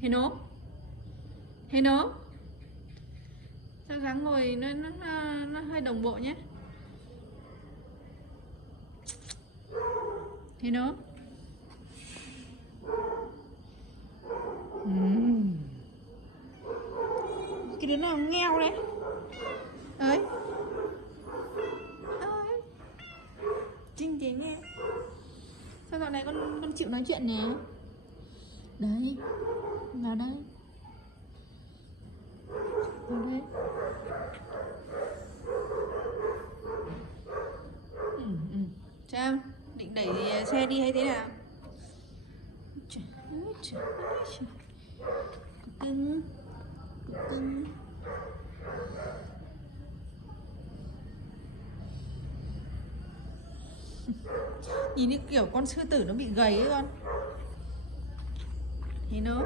Heno, Heno, sao dáng ngồi nó hơi đồng bộ nhé. Heno. Cái đứa nào nghèo đấy. Ơi. Ơi. Trinh thế nghe. Sao dạo này con chịu nói chuyện nè. Đấy. Vào đây. Vào đây. Sao? Định đẩy xe đi hay thế nào? Cưng. Cưng. Nhìn như kiểu con sư tử nó bị gầy ấy con. Thế nó.